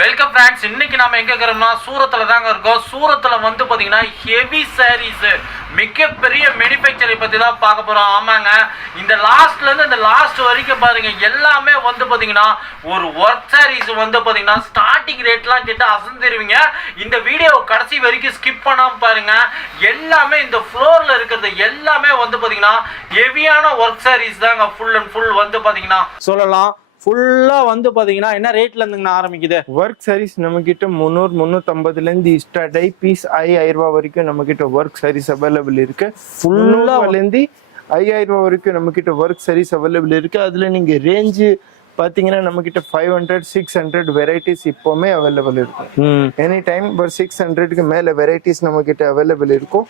Welcome friends இன்னைக்கு நாம எங்க இருக்கிறோம்னா சூரத்துல தாங்க இருக்கோம். சூரத்துல வந்து பாத்தீங்கன்னா ஹெவி சாரீஸ் மிகப்பெரிய மேனுஃபேக்சரை பத்தி தான் பார்க்க போறோம். ஆமாங்க. இந்த லாஸ்ட்ல இருந்து இந்த லாஸ்ட் வரைக்கும் பாருங்க எல்லாமே வந்து பாத்தீங்கன்னா ஒரு ஒர்க் சாரீஸ் வந்து பாத்தீங்கன்னா ஸ்டார்டிங் ரேட்லாம் கேட்டு அசந்துருவீங்க இந்த வீடியோ கடைசி வரைக்கும் ஸ்கிப் பண்ணாம பாருங்க. எல்லாமே இந்த ஃப்ளோர்ல இருக்கிறது எல்லாமே வந்து பாத்தீங்கன்னா ஹெவியான ஒர்க் சாரீஸ் தாங்க. ஃபுல் அண்ட் ஃபுல் வந்து பாத்தீங்கன்னா சொல்லலாம். ஃபுல்லா வந்து பாத்தீங்கன்னா என்ன ரேட்ல இருந்துங்கண்ணா ஆரம்பிக்குது? ஒர்க் சாரீஸ் நம்ம கிட்ட முந்நூறு முந்நூத்தம்பதுல இருந்து ஸ்டார்ட் ஆகி பீஸ் ஐயாயிரம் ரூபாய் வரைக்கும் நம்ம கிட்ட ஒர்க் சாரீஸ் அவைலபிள் இருக்கு. ஃபுல்லா இருந்து ஐயாயிரம் ரூபாய் வரைக்கும் நம்ம கிட்ட ஒர்க் சாரீஸ் அவைலபிள் இருக்கு. அதுல நீங்க ரேஞ்சு பாத்தீங்கன்னா நம்ம கிட்ட five hundred six hundred varieties இப்போவுமே அவைலபிள் இருக்கும் எனி டைம் ஒரு சிக்ஸ் ஹண்ட்ரட்க்கு மேல வெரைட்டிஸ் நம்ம கிட்ட அவைலபிள் இருக்கும்.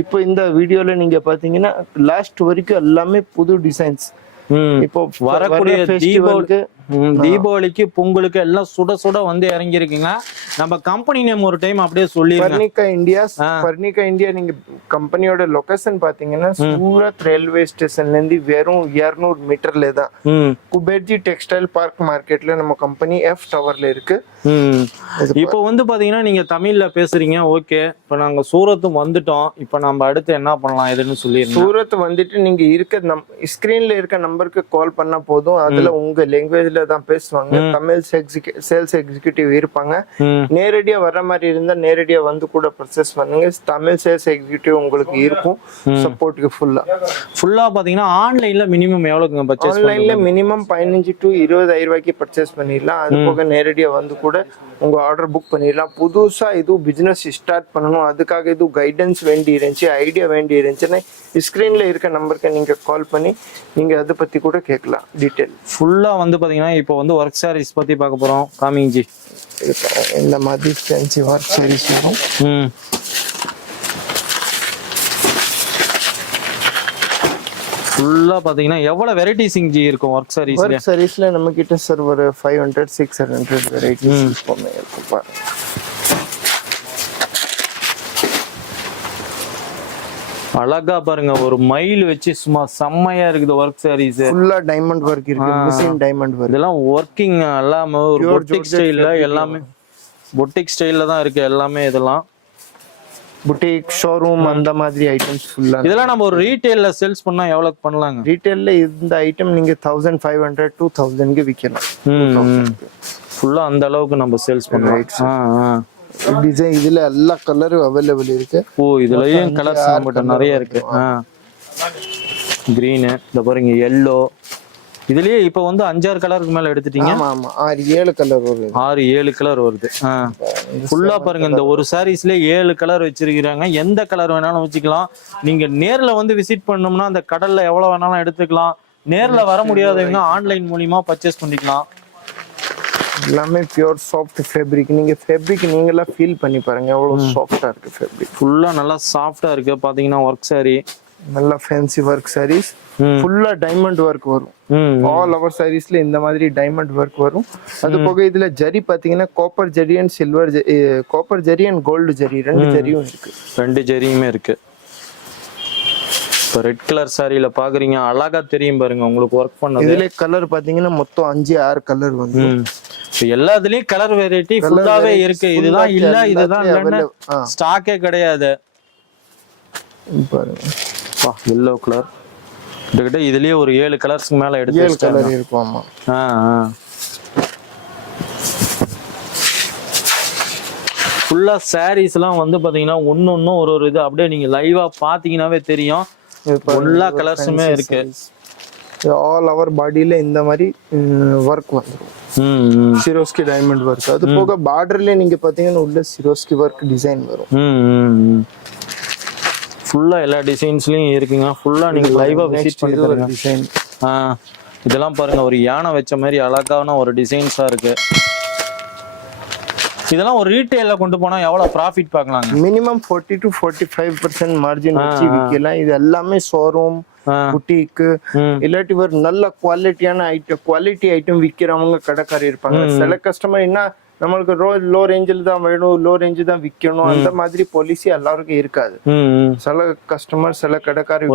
இப்போ இந்த வீடியோல நீங்க பாத்தீங்கன்னா லாஸ்ட் வரைக்கும் எல்லாமே புது டிசைன்ஸ் இப்போ வரக்கூடிய ம், தீபாவளிக்கு பொங்கலுக்கு எல்லாம் சுட சுட வந்து இறங்கி இருக்குங்க நம்ம கம்பெனி நேம் ஒரு டைம் அப்படியே சொல்லிருங்க. பர்னிகா இந்தியா பர்னிகா இந்தியா நீங்க கம்பெனியோட லொகேஷன் பாத்தீங்கன்னா சூரத் ரயில்வே ஸ்டேஷன்ல இருந்து வெறும் 200 மீட்டர்ல தான். குபேர்ஜி டெக்ஸ்டைல் பார்க் மார்க்கெட்ல நம்ம கம்பெனி எஃப் டவர்ல இருக்கு. இப்போ வந்து பாத்தீங்கன்னா நீங்க தமிழ்ல பேசுறீங்க ஓகே. இப்போ நாங்க சூரத்து வந்துட்டோம். இப்போ நம்ம அடுத்து என்ன பண்ணலாம் எதுன்னு சொல்லிருங்க. சூரத் வந்துட்டு நீங்க இருக்க நம் ஸ்கிரீன்ல இருக்க நம்பருக்கு கால் பண்ணா போதும். அதுல உங்க லாங்குவேஜ்ல தான் பேசுவாங்க. தமிழ் சேல்ஸ் எக்ஸிகியூட்டிவ் இருப்பாங்க. நேரடியா வர்ற மாதிரி இருந்தா நேரடியா வந்து கூட பர்ச்சேஸ் பண்ணுங்க. தமிழ் சேல்ஸ் எக்ஸிகியூட்டிவ் உங்களுக்கு இருக்கும். சப்போர்ட்டுக்கு ஃபுல்லா ஃபுல்லா பாத்தீங்கன்னா ஆன்லைன்ல மினிமம் எவ்வளவுங்க பர்ச்சேஸ் ஆன்லைன்ல மினிமம் பதினஞ்சு டு இருபதாயிரம் ரூபாய்க்கு பர்ச்சேஸ் பண்ணிடலாம். அது போக நேரடியா வந்து கூட உங்க ஆர்டர் புக் பண்ணிடலாம். புதுசா இதுவும் பிசினஸ் ஸ்டார்ட் பண்ணணும். அதுக்காக இது கைடன்ஸ் வேண்டி இருந்துச்சு ஐடியா வேண்டி இருந்துச்சுன்னா ஸ்கிரீன்ல இருக்க நம்பருக்கு நீங்க கால் பண்ணி நீங்க அதை பத்தி கூட கேட்கலாம். டீட்டெயில் ஃபுல்லா வந்து பாத்தீங்கன்னா இப்போ வந்து ஒர்க் சாரீஸ் பத்தி பார்க்க போறோம். காமிங் ஜி இந்த மாதிரி ஃபேன்சி ஒர்க் சீரிஸ் வரும். ம். ஃபுல்லா பாத்தீங்கன்னா எவ்வளவு வெரைட்டிஸ் இங்க இருக்கும் ஒர்க் சாரீஸ்ல ஒர்க் சர்வீஸ்ல நம்ம கிட்ட சார் ஒரு five hundred six hundred varieties எப்பவுமே இருக்கும் பாருங்க. அழகா பாருங்க ஒரு மயில் வச்சு சும்மா செம்மையா இருக்குது ஒர்க் சாரீஸ் ஃபுல்லா டைமண்ட் ஒர்க் இருக்கு மிஷின் டைமண்ட் ஒர்க் இதெல்லாம் ஒர்க்கிங் எல்லாமே ஒரு பொட்டிக் ஸ்டைல்ல எல்லாமே பொட்டிக் ஸ்டைல்ல தான் இருக்கு எல்லாமே இதெல்லாம். புட்டிக் ஷோரூம் அந்த மாதிரி ஐட்டம்ஸ் ஃபுல்லா இதெல்லாம் நம்ம ஒரு ரீட்டைல்ல சேல்ஸ் பண்ணா எவ்வளவு பண்ணலாங்க? ரீட்டைல்ல இந்த ஐட்டம் நீங்க தௌசண்ட் ஃபைவ் ஹண்ட்ரட் டூ தௌசண்ட்க்கு விற்கலாம் ஃபுல்லா அந்த அளவுக்கு நம்ம சேல்ஸ் பண்ணலாம். டிசைன் இதுல எல்லா கலரும் அவைலபிள் இருக்கு. ஓ இதுலயும் கலர்ஸ் நம்மகிட்ட நிறைய இருக்கு. கிரீனு இந்த பாருங்க எல்லோ இதுலயே இப்ப வந்து அஞ்சாறு கலருக்கு மேல எடுத்துட்டீங்க? ஆமா ஆமா. ஆறு ஏழு கலர் வருது. ஆறு ஏழு கலர் வருது. ஃபுல்லா பாருங்க இந்த ஒரு சாரீஸ்ல ஏழு கலர் வச்சிருக்கிறாங்க. எந்த கலர் வேணாலும் வச்சுக்கலாம். நீங்க நேர்ல வந்து விசிட் பண்ணோம்னா அந்த கடல்ல எவ்வளவு வேணாலும் எடுத்துக்கலாம். நேர்ல வர முடியாதவங்க ஆன்லைன் மூலியமா பர்ச்சேஸ் பண்ணிக்கலாம். எல்லாமே பியூர் சாஃப்ட் ஃபேப்ரிக் நீங்க ஃபேப்ரிக் நீங்களா ஃபீல் பண்ணி பாருங்க. எவ்வளவு சாஃப்டா இருக்கு ஃபேப்ரிக் ஃபுல்லா நல்லா சாஃப்டா இருக்கு. பாத்தீங்கன்னா ஒர்க் சாரி நல்லா ஃபேன்சி ஒர்க் சாரீஸ் ஃபுல்லா டைமண்ட் ஒர்க் வரும். ஆல் அவர் சாரீஸ்ல இந்த மாதிரி டைமண்ட் ஒர்க் வரும். அது போக இதுல ஜரி பாத்தீங்கன்னா copper zari and silver copper zari and gold zari. ரெண்டு ஜரியும் இருக்கு. ரெண்டு ஜெரியுமே இருக்கு. இப்போ ரெட் கலர் சாரியில பாக்குறீங்க அழகா தெரியும் பாருங்க. உங்களுக்கு ஒர்க் பண்ணது. இதுல கலர் பாத்தீங்கன்னா மொத்தம் அஞ்சு ஆறு கலர் வந்து எல்லாத்துலயும் கலர் வெரைட்டி ஃபுல்லாவே இருக்கு. இதுதான் இல்ல இதுதான் ஸ்டாக்கே கிடையாது. பாருங்க. எல்லோ கலர் கிட்ட இதுலயே ஒரு ஏழு கலர்ஸ்க்கு மேல எடுத்து ஏழு. கலர் இருக்கும் ஆமா. ஆ ஃபுல்லா சாரீஸ் எல்லாம் வந்து பாத்தீங்கன்னா ஒன்னு ஒன்னும் ஒரு ஒரு இது அப்படியே நீங்க லைவா பாத்தீங்கன்னாவே தெரியும். எல்லா கலர்ஸுமே இருக்கு. ஆல் அவர் பாடியில இந்த மாதிரி ஒர்க் வந்துரும். ம் ம் சிரோஸ்கி டைமண்ட் ஒர்க் அது போக பார்டர்ல நீங்க பாத்தீங்கன்னா உள்ள சிரோஸ்கி ஒர்க் டிசைன் வரும். ம் ஃபுல்லா எல்லா டிசைன்ஸ்லயும் இருக்குங்க. ஃபுல்லா நீங்க லைவா விசிட் பண்ணி பாருங்க டிசைன் இதெல்லாம் பாருங்க. ஒரு யானை வச்ச மாதிரி அழகான ஒரு டிசைன்ஸா இருக்கு. இதெல்லாம் ஒரு ரீட்டைல்ல கொண்டு போனா எவ்வளவு ப்ராஃபிட் பார்க்கலாங்க? Minimum forty to forty five percent margin வச்சு விற்கலாம் இது எல்லாமே ஷோரூம். புட்டிக்கு ம். இல்லாட்டி ஒரு நல்ல குவாலிட்டியான ஐட்டம் குவாலிட்டி ஐட்டம் விற்கிறவங்க கடைக்காரர் இருப்பாங்க. சில கஸ்டமர் என்ன நம்மளுக்கு ரோ லோ ரேஞ்சில் தான் வேணும் லோ ரேஞ்சு தான் விற்கணும் அந்த மாதிரி பாலிசி எல்லாருக்கும் இருக்காது. சில கஸ்டமர் சில கடைக்காரர்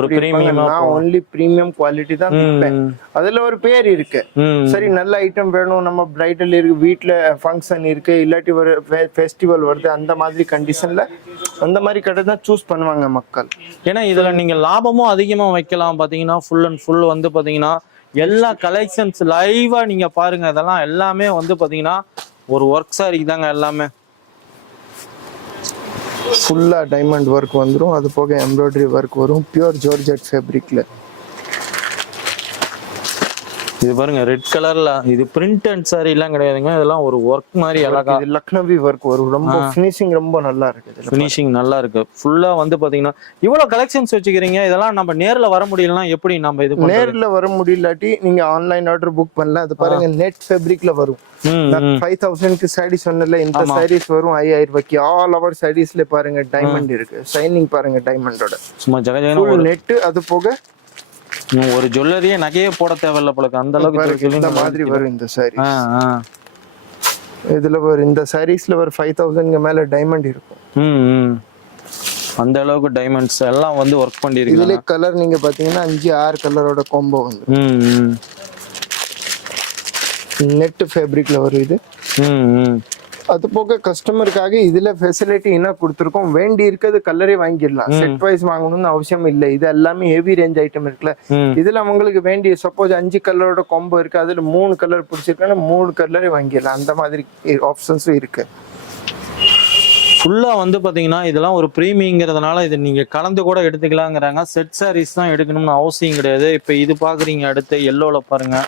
நான் ஒன்லி பிரீமியம் குவாலிட்டி தான் விற்பேன். அதுல ஒரு பேர் இருக்கு. சரி நல்ல ஐட்டம் வேணும். நம்ம பிரைடல் இருக்கு வீட்ல ஃபங்க்ஷன் இருக்கு இல்லாட்டி ஒரு ஃபெஸ்டிவல் வருது அந்த மாதிரி கண்டிஷன்ல அந்த மாதிரி கடை தான் சூஸ் பண்ணுவாங்க மக்கள். ஏன்னா இதுல நீங்க லாபமும் அதிகமா வைக்கலாம் பாத்தீங்கன்னா ஃபுல் அண்ட் ஃபுல் வந்து பாத்தீங்கன்னா எல்லா கலெக்ஷன்ஸ் லைவா நீங்க பாருங்க. இதெல்லாம் எல்லாமே வந்து பாத்தீங்கன்னா ஒரு ஒர்க் சாரிக்கு தாங்க எல்லாமே. ஃபுல்லா டைமண்ட் ஒர்க் வந்துரும். அது போக எம்ப்ராய்டரி ஒர்க் வரும். பியூர் ஜார்ஜெட் ஃபேப்ரிக்ல இது பாருங்க ரெட் கலர்ல இது பிரிண்ட் அண்ட் சாரி எல்லாம் கிடையாதுங்க. இதெல்லாம் ஒரு ஒர்க் மாதிரி அழகா இது லக்னவி ஒர்க் வரும் ரொம்ப ஃபினிஷிங் ரொம்ப நல்லா இருக்கு ஃபினிஷிங் நல்லா இருக்கு. ஃபுல்லா வந்து பாத்தீங்கன்னா இவ்வளவு கலெக்ஷன்ஸ் வச்சுக்கிறீங்க இதெல்லாம் நம்ம நேர்ல வர முடியலன்னா எப்படி நம்ம இது? நேர்ல வர முடியலாட்டி நீங்க ஆன்லைன் ஆர்டர் புக் பண்ணலாம். அது பாருங்க நெட் ஃபேப்ரிக்ல வரும். ஃபைவ் தௌசண்ட்க்கு சாரி சொன்னல இந்த சாரீஸ் வரும் ஐயாயிரம் ரூபாய்க்கு. ஆல் அவர் சாரீஸ்ல பாருங்க டைமண்ட் இருக்கு. ஷைனிங் பாருங்க டைமண்டோட சும்மா நெட் அது போக ஒரு ஜுவல்லரியே நகையே போட தேவையில்ல போலக்கு அந்த அளவுக்கு இந்த. மாதிரி வரும் இந்த சாரி. இதுல ஒரு இந்த சாரீஸ்ல ஒரு ஃபைவ் தௌசண்ட்க்கு மேல டைமண்ட் இருக்கும். அந்த அளவுக்கு டைமண்ட்ஸ் எல்லாம் வந்து ஒர்க் பண்ணிருக்காங்க இதுல கலர் நீங்க பாத்தீங்கன்னா அஞ்சு ஆறு கலரோட காம்போ வந்து. நெட் ஃபேப்ரிக்ல வரும் இது. அது போக கஸ்டமருக்காக இதுல ஃபெசிலிட்டி என்ன கொடுத்துருக்கோம்? வேண்டி இருக்கிறது கலரே வாங்கிடலாம். செட் வைஸ் வாங்கணும்னு அவசியம் இல்லை. இது எல்லாமே ஹெவி ரேஞ்ச் ஐட்டம் இருக்குல்ல. இதுல அவங்களுக்கு வேண்டிய சப்போஸ் அஞ்சு கலரோட காம்போ இருக்கு. அதுல மூணு கலர் பிடிச்சிருக்காங்கன்னா மூணு கலரே வாங்கிடலாம். அந்த மாதிரி ஆப்ஷன்ஸும் இருக்கு. ஃபுல்லா வந்து பாத்தீங்கன்னா இதெல்லாம் ஒரு ப்ரீமியங்கிறதுனால இது நீங்க கலந்து கூட எடுத்துக்கலாங்கிறாங்க. செட் சாரீஸ் தான் எடுக்கணும்னு அவசியம் கிடையாது. இப்போ இது பாக்குறீங்க அடுத்து எல்லோல பாருங்க.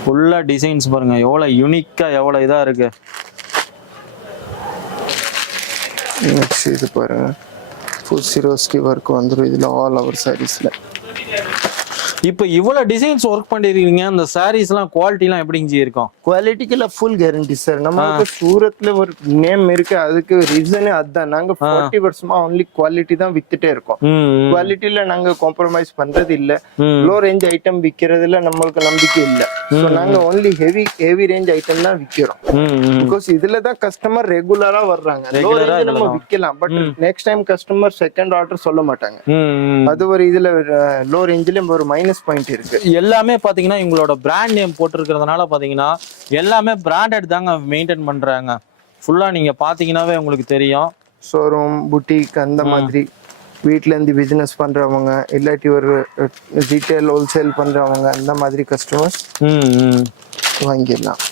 ஃபுல்லாக டிசைன்ஸ் பாருங்க. எவ்வளோ யூனிக்கா எவ்வளோ இதாக இருக்கு. நெக்ஸ்ட் இது பாருங்க. ஃபுல் சிரோஸ்கி ஒர்க் வந்துடும் இதில் ஆல் அவர் சாரீஸில் இப்போ இவ்வளவு டிசைன்ஸ் ஒர்க் பண்ணிருக்கீங்க அந்த சாரீஸ் எல்லாம் குவாலிட்டி எல்லாம் எப்படிங்க இருக்கும்? குவாலிட்டிக்குல ஃபுல் கேரண்டி சார் நம்மளுக்கு சூரத்ல ஒரு நேம் இருக்கு அதுக்கு ரீசனே அதுதான் நாங்க ஃபார்ட்டி வருஷமா ஒன்லி குவாலிட்டி தான் வித்துட்டே இருக்கோம். குவாலிட்டியில நாங்க காம்ப்ரமைஸ் பண்றது இல்ல. லோ ரேஞ்ச் ஐட்டம் விக்கிறதுல நம்மளுக்கு நம்பிக்கை இல்ல. நாங்க only heavy heavy range item தான் விக்கிறோம். பிகாஸ் இதுல தான் கஸ்டமர் ரெகுலரா வர்றாங்க. நம்ம. விக்கலாம். But next time customer second order சொல்ல மாட்டாங்க. அது ஒரு இதுல லோ ரேஞ்சிலும் ஒரு மைனஸ் பாயிண்ட் இருக்கு. எல்லாமே பாத்தீங்கன்னா இவங்களோட பிராண்ட் நேம் போட்டிருக்கிறதுனால பாத்தீங்கன்னா எல்லாமே பிராண்டட் தாங்க மெயின்டைன் பண்றாங்க. ஃபுல்லா நீங்க பாத்தீங்கன்னாவே உங்களுக்கு தெரியும். ஷோரூம் புட்டிக் அந்த மாதிரி. வீட்ல இருந்து பிசினஸ் பண்றவங்க இல்லாட்டி ஒரு ரீட்டைல் ஹோல்சேல் பண்றவங்க அந்த மாதிரி கஸ்டமர்ஸ். வாங்கிடலாம்.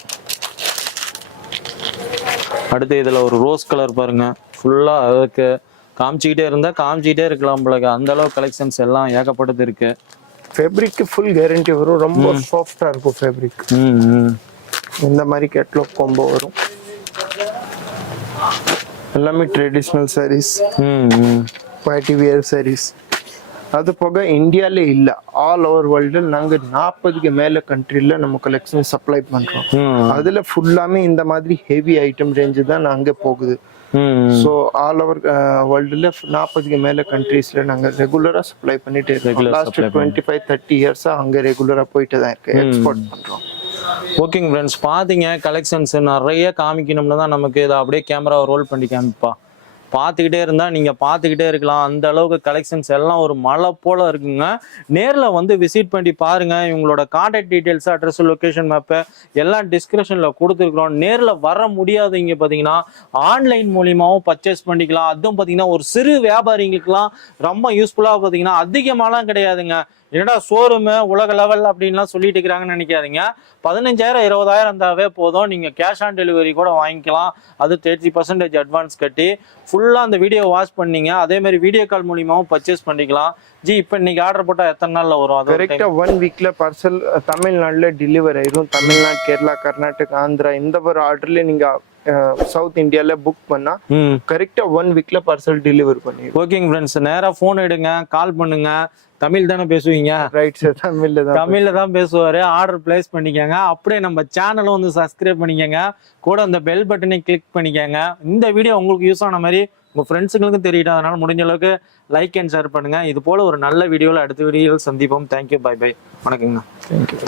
அடுத்து இதுல ஒரு ரோஸ் கலர் பாருங்க. ஃபுல்லா அதுக்கு காமிச்சிக்கிட்டே இருந்தா காமிச்சிக்கிட்டே இருக்கலாம் போலக்கு. அந்த அளவு கலெக்ஷன்ஸ் எல்லாம் ஏகப்பட்டது இருக்கு. ஃபேப்ரிக் ஃபுல் கேரண்டி வரும். ரொம்ப சாஃப்டா இருக்கும் ஃபேப்ரிக். இந்த மாதிரி கேட்லாக் காம்போ வரும். எல்லாமே ட்ரெடிஷ்னல் ம். Party wear sarees. அது போக இந்தியால இல்ல. ஆல் ஓவர் வேர்ல்டு நாங்க நாற்பதுக்கு மேல கண்ட்ரில நம்ம கலெக்ஷன் சப்ளை பண்றோம். ம், அதுல ஃபுல்லாமே இந்த மாதிரி ஹெவி ஐட்டம் ரேஞ்சு தான் நாங்க போகுது. ஸோ ஆல் ஓவர் வேர்ல்டுல நாற்பதுக்கு மேல கண்ட்ரீஸ்ல நாங்க ரெகுலரா சப்ளை பண்ணிட்டு இருக்கோம். லாஸ்ட் டுவெண்ட்டி ஃபைவ் தேர்ட்டி இயர்ஸா அங்க ரெகுலரா போயிட்டு தான் இருக்கு. எக்ஸ்போர்ட் பண்றோம். ஓகேங்க ஃப்ரெண்ட்ஸ் பார்த்தீங்க கலெக்ஷன்ஸ் நிறைய காமிக்கணும்னு தான் நமக்கு இதை அப்படியே கேமரா ரோல் பண்ணி காமிப்பா. பார்த்துக்கிட்டே இருந்தால் நீங்கள் பார்த்துக்கிட்டே இருக்கலாம். அந்த அளவுக்கு கலெக்ஷன்ஸ் எல்லாம் ஒரு மலை போல் இருக்குங்க. நேரில் வந்து விசிட் பண்ணி பாருங்க. இவங்களோட contact details address location map எல்லாம் டிஸ்கிரிப்ஷனில் கொடுத்துருக்குறோம். நேரில் வர முடியாதவங்க பார்த்தீங்கன்னா ஆன்லைன் மூலியமாகவும் பர்ச்சேஸ் பண்ணிக்கலாம். அதுவும் பார்த்தீங்கன்னா ஒரு சிறு வியாபாரிங்களுக்குலாம் ரொம்ப யூஸ்ஃபுல்லாக பார்த்தீங்கன்னா அதிகமாலாம் கிடையாதுங்க. என்னடா ஷோரூமு உலக லெவல் அப்படின்லாம் சொல்லிட்டு இருக்கிறாங்கன்னு நினைக்காதீங்க. பதினஞ்சாயிரம் இருபதாயிரம் இருந்தாவே போதும். நீங்கள் கேஷ் ஆன் டெலிவரி கூட வாங்கிக்கலாம். அது தேர்ட்டி பர்சன்டேஜ் அட்வான்ஸ் கட்டி ஃபுல்லாக அந்த வீடியோ வாட்ச் பண்ணீங்க. அதே மாதிரி வீடியோ கால் மூலியமாகவும் பர்ச்சேஸ் பண்ணிக்கலாம். ஜி இப்போ இன்னைக்கு ஆர்டர் போட்டால் எத்தனை நாளில் வரும்? அது ஒரு time? கரெக்டா ஒன் வீக்ல பார்சல் தமிழ்நாடுல டெலிவரி ஆயிரும். தமிழ்நாடு கேரளா கர்நாடகா ஆந்திரா இந்த ஒரு ஆர்டர்ல நீங்க சவுத் இந்தியால புக் பண்ணா ம். கரெக்டா ஒன் வீக்ல பார்சல் டெலிவரி பண்ணிடுவோம் ஓகேங்க ஃப்ரெண்ட்ஸ் நேராக ஃபோன் எடுங்க கால் பண்ணுங்க. தமிழ் தானே பேசுவீங்க? ரைட் சார் தமிழ்ல தான் தமிழ்ல தான் பேசுவாரு. ஆர்டர் பிளேஸ் பண்ணிக்கோங்க. அப்படியே நம்ம சேனலும் வந்து சப்ஸ்கிரைப் பண்ணிக்கோங்க. கூட அந்த பெல் பட்டனை கிளிக் பண்ணிக்கோங்க. இந்த வீடியோ உங்களுக்கு யூஸ் ஆன மாதிரி உங்க ஃப்ரெண்ட்ஸுங்களுக்கும் தெரியட்டும் அதனால முடிஞ்ச அளவுக்கு லைக் அண்ட் ஷேர் பண்ணுங்க. இது போல ஒரு நல்ல வீடியோவில் அடுத்த வீடியோவில் சந்திப்போம். தேங்க்யூ பை பை வணக்கங்க. Thank you